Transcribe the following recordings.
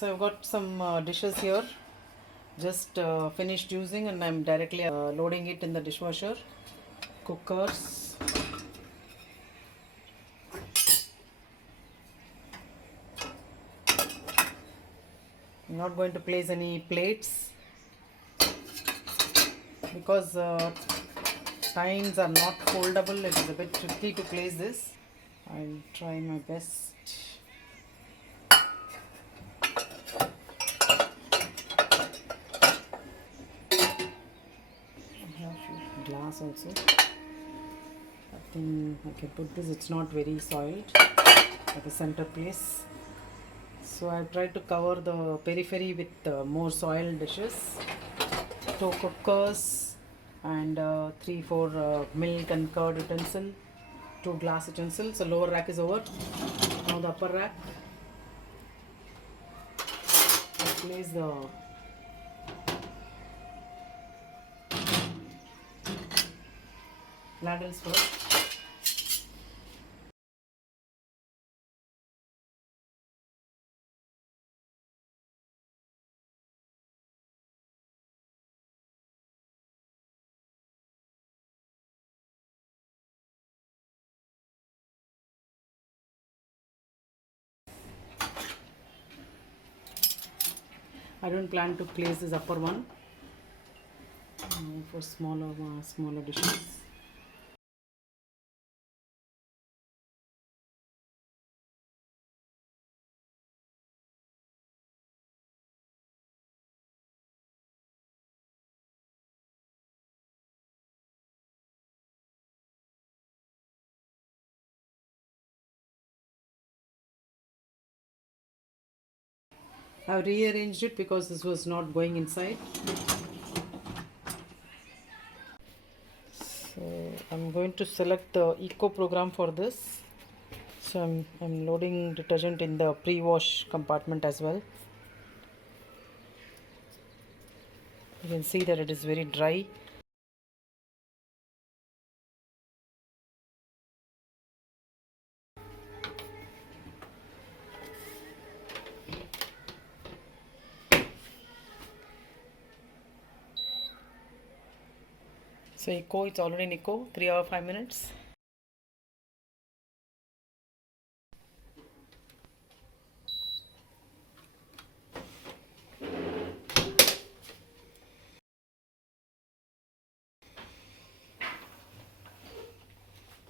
So I've got some dishes here, just finished using, and I'm directly loading it in the dishwasher. Cookers. I'm not going to place any plates because tines are not foldable. It is a bit tricky to place this. I'll try my best. Glass also. I think I can put this. It's not very soiled at the center place. So I've tried to cover the periphery with more soiled dishes. 2 cookers and 3-4 milk and curd utensil. 2 glass utensils. So lower rack is over. Now the upper rack. I place the ladles first. I don't plan to place this upper one for smaller dishes. I've rearranged it because this was not going inside. So I'm going to select the eco program for this. So I'm loading detergent in the pre-wash compartment as well. You can see that it is very dry. So eco, it's already in eco, 3 hours 5 minutes.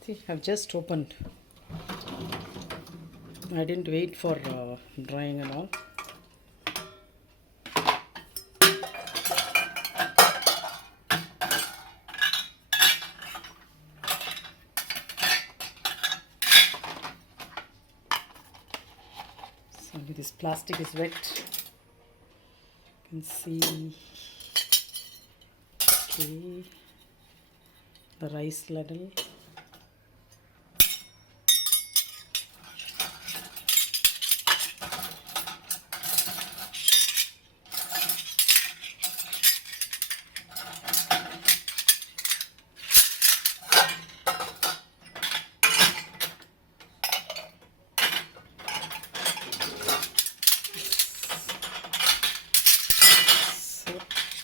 See, I've just opened. I didn't wait for drying and all. So this plastic is wet. You can see the rice ladle.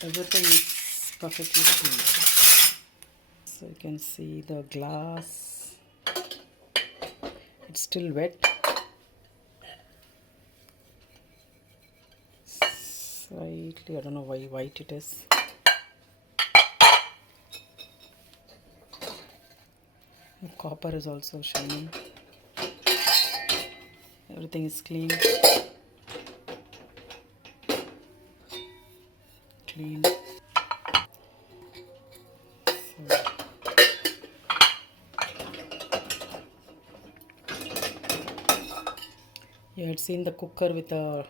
Everything is perfectly clean. So you can see the glass. It's still wet. Slightly, I don't know why white it is. The copper is also shining. Everything is clean. Clean. You had seen the cooker with the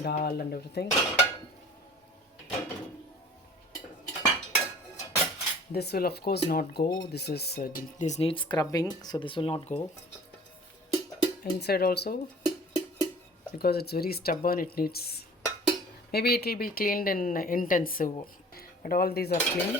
dal and everything. This will of course not go. This needs scrubbing, so this will not go. Inside also, because it's very stubborn, it needs, maybe it will be cleaned in intensive, but all these are clean.